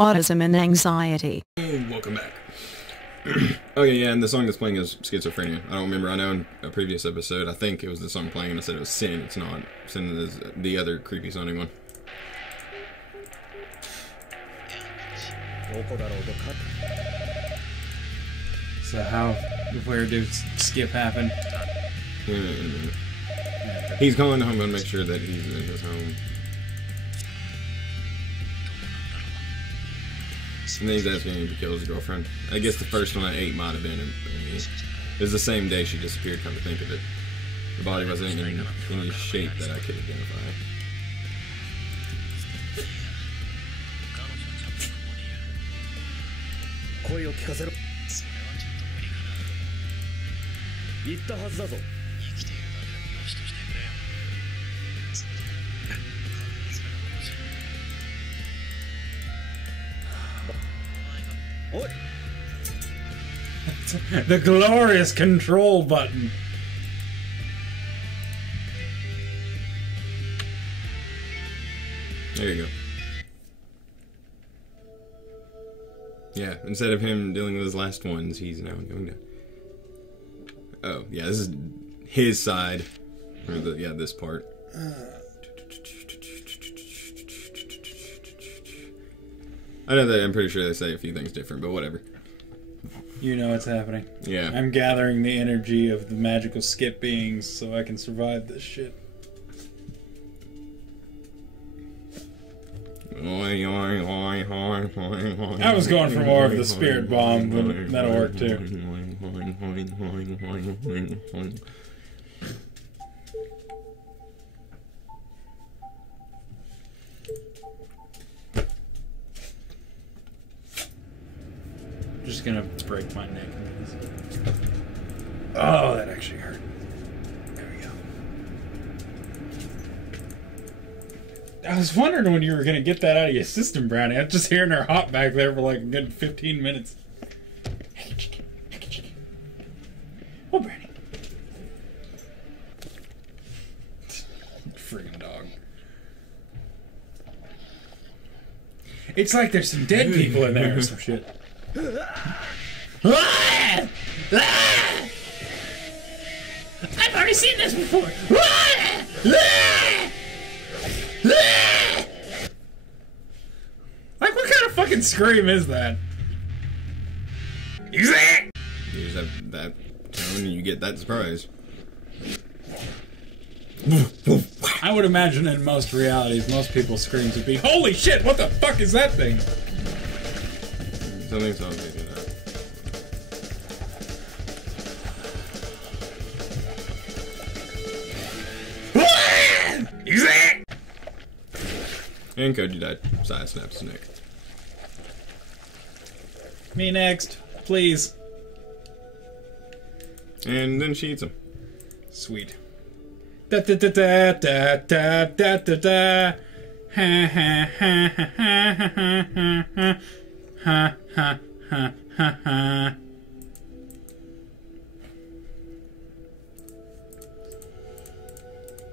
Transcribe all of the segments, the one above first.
autism and anxiety. Oh, welcome back. Okay, yeah, and the song that's playing is Schizophrenia. I don't remember. I know in a previous episode, I think it was the song playing, and I said it was Sin. It's not. Sin is the other creepy sounding one. So how, where did Skip happen? In a minute. He's calling home and make sure that he's in his home. And then he's asking him to kill his girlfriend. I guess the first one at 8 might have been him. It was the same day she disappeared, come to think of it. The body wasn't in any shape that I could identify. The glorious control button. There you go. Yeah, instead of him dealing with his last ones, he's now going to... Oh, yeah, this is his side. Or yeah, this part. I know that I'm pretty sure they say a few things different, but whatever. You know what's happening. Yeah. I'm gathering the energy of the magical Skip beings so I can survive this shit. I I was going for more of the spirit bomb, but that'll work too. Just gonna break my neck. Oh, that actually hurt. There we go. I was wondering when you were gonna get that out of your system, Brownie. I was just hearing her hop back there for like a good 15 minutes. Hey, chicken. Hey, chicken. Oh, Brownie. Friggin' dog. It's like there's some dead people in there or some shit. I've already seen this before. Like, what kind of fucking scream is that? You use that tone and you get that surprise. I would imagine in most realities, most people's screams would be, "Holy shit, what the fuck is that thing?" Something sounds like that. And Koji died. Side snaps his neck. Me next, please. And then she eats him. Sweet. Da da da da da da da da da. Ha ha ha ha ha ha ha ha ha ha ha ha.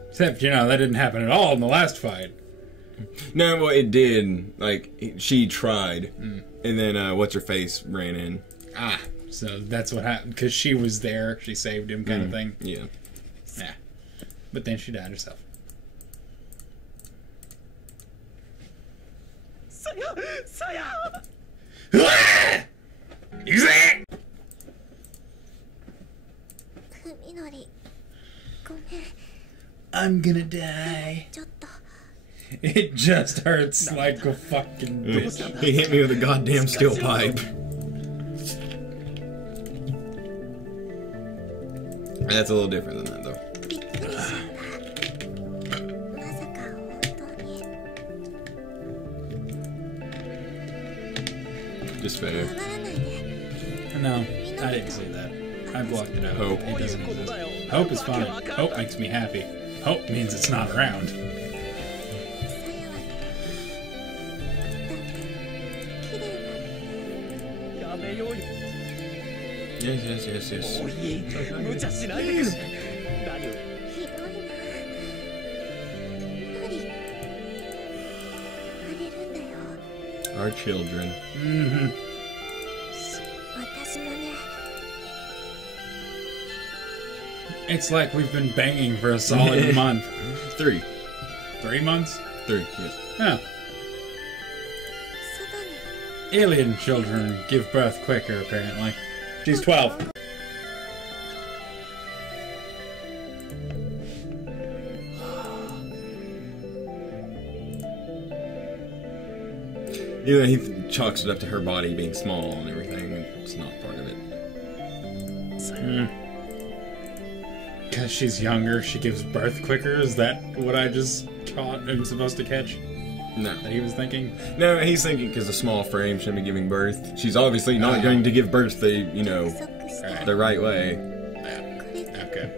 Except, you know, that didn't happen at all in the last fight. No, well, it did. Like, she tried. And then, what's-her-face ran in. Ah, so that's what happened. Because she was there, she saved him kind of thing. Yeah. Yeah. But then she died herself. I'm gonna die. It just hurts like a fucking bitch. He hit me with a goddamn steel pipe. That's a little different than that, though. Just fair. No, I didn't say that. I blocked it out. Hope. It doesn't exist. Hope is fine. Hope makes me happy. Hope means it's not around. Yes. Are our children. Mm-hmm. It's like we've been banging for a solid month. 3. 3 months? 3, yes. Yeah. Alien children give birth quicker, apparently. She's 12. You know, he chalks it up to her body being small and everything. It's not part of it. Because she's younger, she gives birth quicker? Is that what I just caught and was supposed to catch? No. That he was thinking? No, he's thinking because the small frame shouldn't be giving birth. She's obviously not going to give birth the, you know, the right way. Okay.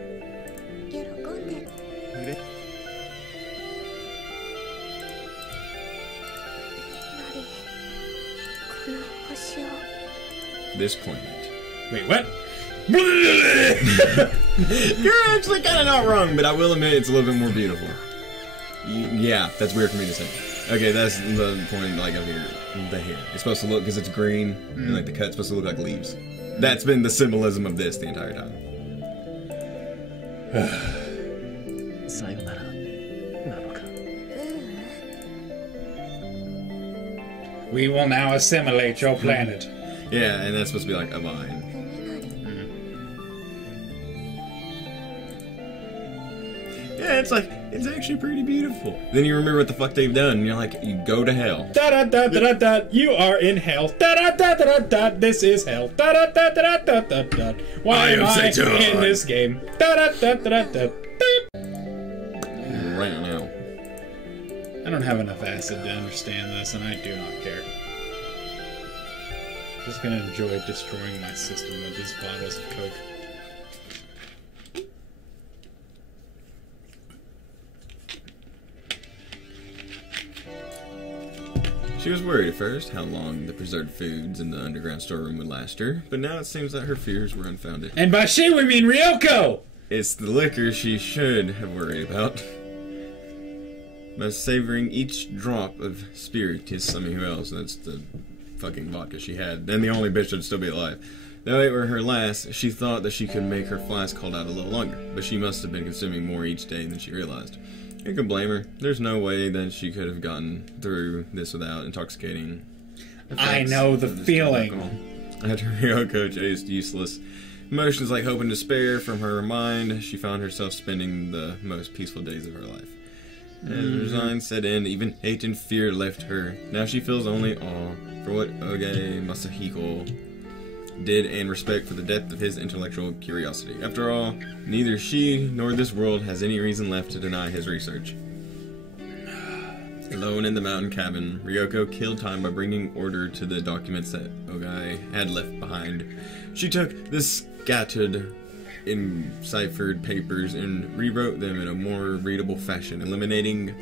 This planet. Wait, what? You're actually kind of not wrong, but I will admit it's a little bit more beautiful. Yeah, that's weird for me to say. Okay, that's the point, like, of here. The hair. It's supposed to look, because it's green, and, like, the cut's supposed to look like leaves. That's been the symbolism of this the entire time. We will now assimilate your planet. Yeah, and that's supposed to be like a vine. Yeah, it's like, it's actually pretty beautiful. Then you remember what the fuck they've done, and you're like, you go to hell. Da-da-da-da-da-da, you are in hell. Da-da-da-da-da-da, this is hell. Da-da-da-da-da-da-da, why am I in this game? Da-da-da-da-da-da. Right now. I don't have enough acid to understand this, and I do not care. I'm just gonna enjoy destroying my system with these bottles of Coke. She was worried at first how long the preserved foods in the underground storeroom would last her, but now it seems that her fears were unfounded. And by she, we mean Ryoko! It's the liquor she should have worried about. By savoring each drop of spiritus, I mean, who else? That's the fucking vodka she had. And the only bitch that'd still be alive. Though it were her last, she thought that she could make her flask hold out a little longer, but she must have been consuming more each day than she realized. Who could blame her? There's no way that she could have gotten through this without intoxicating. I know the feeling. After Ryoko chased useless emotions like hope and despair from her mind, she found herself spending the most peaceful days of her life. As resigned set in, even hate and fear left her. Now she feels only awe for what Oge Masahiko did and respect for the depth of his intellectual curiosity. After all, neither she nor this world has any reason left to deny his research. Alone in the mountain cabin, Ryoko killed time by bringing order to the documents that Ogai had left behind. She took the scattered, enciphered papers and rewrote them in a more readable fashion, eliminating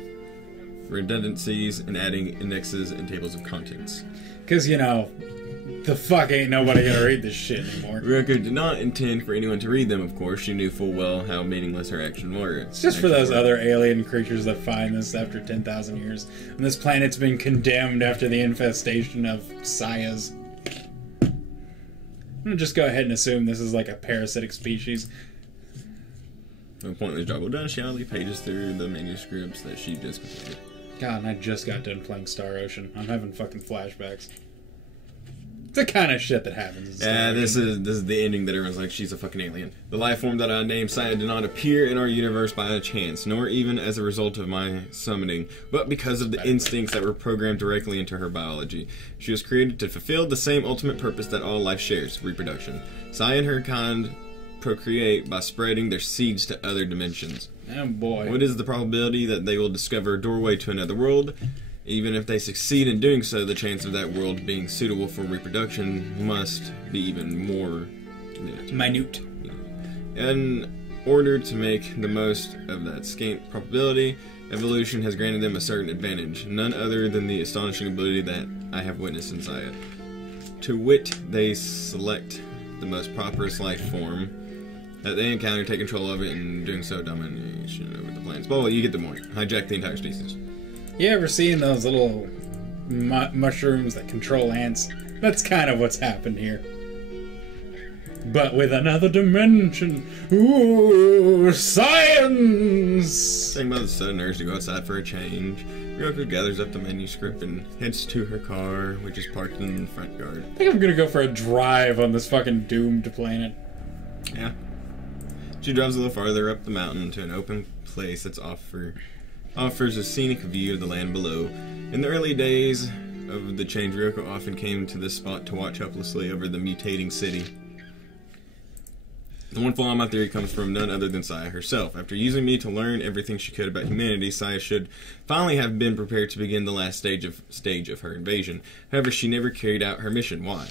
redundancies and adding indexes and tables of contents. Because, you know, the fuck ain't nobody gonna read this shit anymore. Ryoko did not intend for anyone to read them, of course. She knew full well how meaningless her actions were. It's just for those other alien creatures that find this after 10,000 years. And this planet's been condemned after the infestation of Sayas. I'm gonna just go ahead and assume this is like a parasitic species. A pointless job well done. She only pages through the manuscripts that she just completed. God, and I just got done playing Star Ocean. I'm having fucking flashbacks. It's the kind of shit that happens in Star Ocean. This is the ending that everyone's like, she's a fucking alien. The life form that I named Saya did not appear in our universe by a chance, nor even as a result of my summoning, but because of the instincts that were programmed directly into her biology. She was created to fulfill the same ultimate purpose that all life shares, reproduction. Saya and her kind procreate by spreading their seeds to other dimensions. Oh boy. What is the probability that they will discover a doorway to another world? Even if they succeed in doing so, the chance of that world being suitable for reproduction must be even more minute. In order to make the most of that scant probability, evolution has granted them a certain advantage, none other than the astonishing ability that I have witnessed inside. To wit, they select the most prosperous life form that they encounter, take control of it, and doing so domination over the planets. Well, you get the point. Hijack the entire species. You ever seen those little mushrooms that control ants. That's kind of what's happened here. But with another dimension. Ooh, science! Saying about the sudden urge to go outside for a change, Ryoko gathers up the manuscript and heads to her car, which is parked in the front yard. I think I'm gonna go for a drive on this fucking doomed planet. Yeah. She drives a little farther up the mountain to an open place that offers a scenic view of the land below. In the early days of the change, Ryoko often came to this spot to watch helplessly over the mutating city. The one flaw in my theory comes from none other than Saya herself. After using me to learn everything she could about humanity, Saya should finally have been prepared to begin the last stage of her invasion. However, she never carried out her mission. Why?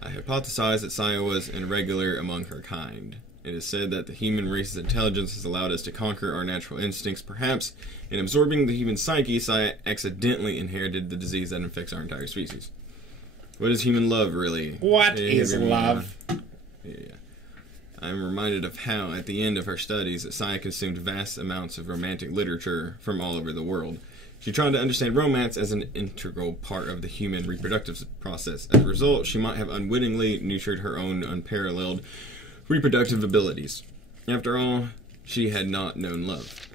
I hypothesize that Saya was an irregular among her kind. It is said that the human race's intelligence has allowed us to conquer our natural instincts. Perhaps, in absorbing the human psyche, Saya accidentally inherited the disease that infects our entire species. What is human love, really? What is love? Yeah. I'm reminded of how, at the end of her studies, Saya consumed vast amounts of romantic literature from all over the world. She tried to understand romance as an integral part of the human reproductive process. As a result, she might have unwittingly nurtured her own unparalleled reproductive abilities. After all, she had not known love.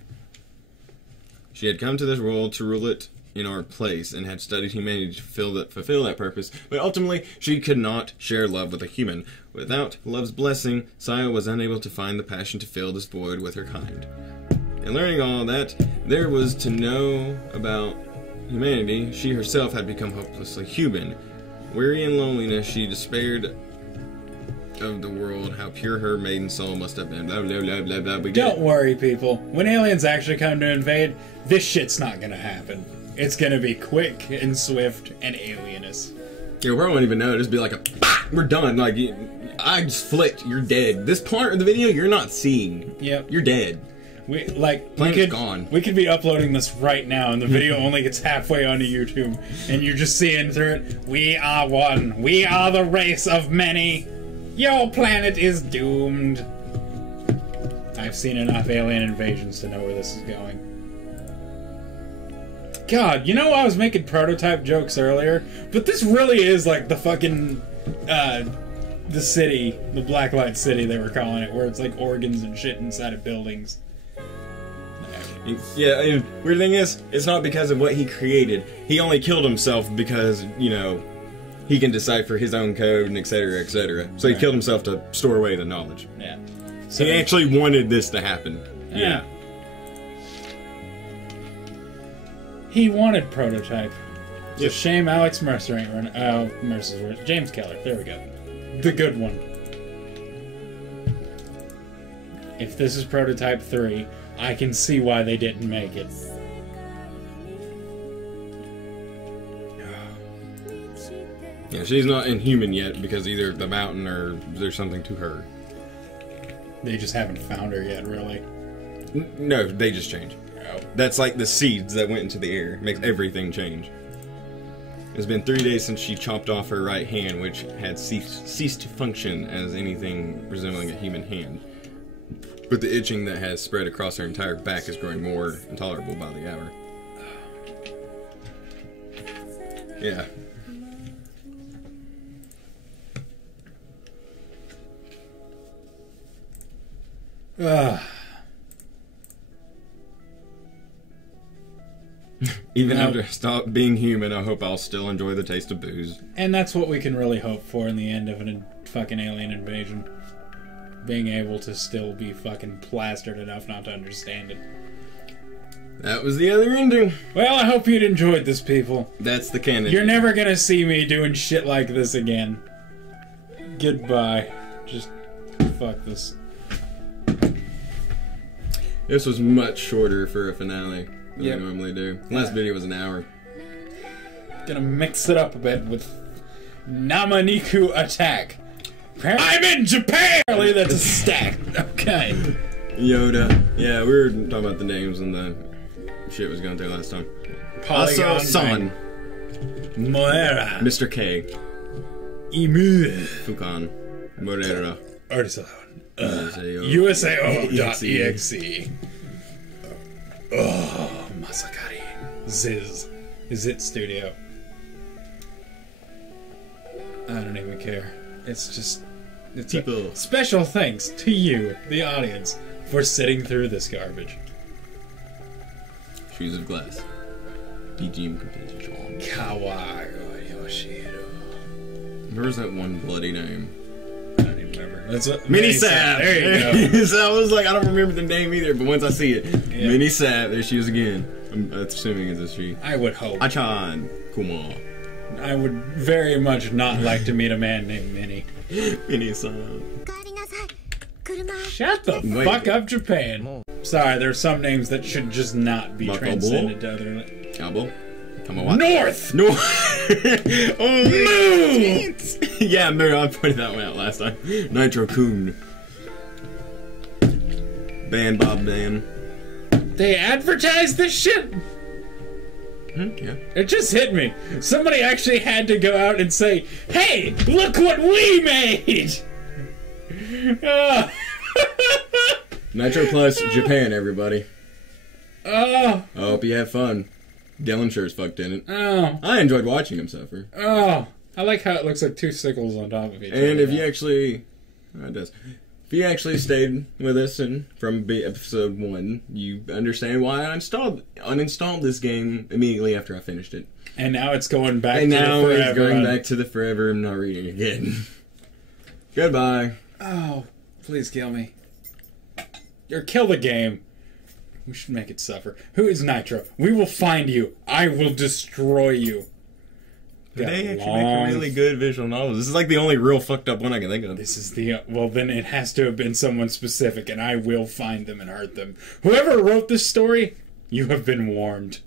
She had come to this world to rule it in our place and had studied humanity to fulfill that purpose, but ultimately she could not share love with a human. Without love's blessing, Saya was unable to find the passion to fill this void with her kind. And learning all that there was to know about humanity, she herself had become hopelessly human. Weary in loneliness, she despaired of the world, how pure her maiden soul must have been. Blah, blah, blah, blah, blah. Don't worry, people. When aliens actually come to invade, this shit's not gonna happen. It's gonna be quick and swift and alienous. Yeah, we won't even know. It'll just be like a, bah, we're done. Like, I just flicked, you're dead. This part of the video, you're not seeing. Yep. You're dead. Planet's gone. We could be uploading this right now, and the video only gets halfway onto YouTube, and you're just seeing through it. We are one. We are the race of many. Your planet is doomed. I've seen enough alien invasions to know where this is going. God, you know I was making prototype jokes earlier, but this really is like the fucking, the city, the Blacklight City they were calling it, where it's like organs and shit inside of buildings. Yeah, I mean, weird thing is, it's not because of what he created. He only killed himself because, you know, he can decipher his own code and etc., etc. So he killed himself to store away the knowledge. Yeah. So he actually wanted this to happen. Yeah. He wanted prototype. It's a shame Alex Mercer ain't running. Oh, Mercer's James Keller. There we go. The good one. If this is prototype 3, I can see why they didn't make it. Yeah, she's not inhuman yet because either the mountain or there's something to her. They just haven't found her yet, really. No, they just change. Oh. That's like the seeds that went into the air. It makes everything change. It's been 3 days since she chopped off her right hand, which had ceased to function as anything resembling a human hand. But the itching that has spread across her entire back is growing more intolerable by the hour. Yeah. Even after I stop being human, I hope I'll still enjoy the taste of booze. And that's what we can really hope for in the end of a fucking alien invasion. Being able to still be fucking plastered enough not to understand it. That was the other ending. Well, I hope you'd enjoyed this, people. That's the canon. You're never gonna see me doing shit like this again. Goodbye. Just fuck this. This was much shorter for a finale than Yep. we normally do. Last video was an hour. Gonna mix it up a bit with Namaniku Attack. I'm in Japan! Apparently that's a stack. Okay. Yoda. Yeah, we were talking about the names and the shit was going through last time. Polygon Son. Moera. Mr. K. Emu. Fukan. Morera. Artisan. USAO. USAO.exe. Oh, Masakari. Ziz. Zit Studio. I don't even care. It's just... It's People. special thanks to you, the audience, for sitting through this garbage. Shoes of glass. BGM competition. Kawaii Yoshiro. Where's that one bloody name? I don't even remember. That's a, Minni Sapp. There you go. So I was like, I don't remember the name either, but once I see it, Yeah. Minni Sapp, there she is again. I'm assuming it's a she. I would hope. Achan Kumar. I would very much not like to meet a man named Minnie. Minni-san. Shut the Wait. fuck up, Japan. Sorry, there are some names that should just not be Makobo? transcended to other... Cabo. Come on. North! No. Oh, Moo! Yeah, Moo. I pointed that one out last time. Nitro Coon. Ban Bob Dan. They advertised this shit? Yeah. It just hit me. Somebody actually had to go out and say, "Hey, look what we made!" Oh. Nitro Plus Japan, everybody. Oh. I hope you have fun. Dylan sure as fuck didn't. Oh. I enjoyed watching him suffer. Oh. I like how it looks like two sickles on top of each other. And if you actually... it does. If you actually stayed with us and from episode 1, you understand why I uninstalled this game immediately after I finished it. And now it's going back And to now the forever. it's going back to the forever and not reading again. Goodbye. Oh, please kill me. Or kill the game. We should make it suffer. Who is Nitro? We will find you. I will destroy you. They Got actually long- make a really good visual novel. This is like the only real fucked up one I can think of. This is the... well, then it has to have been someone specific, and I will find them and hurt them. Whoever wrote this story, you have been warned.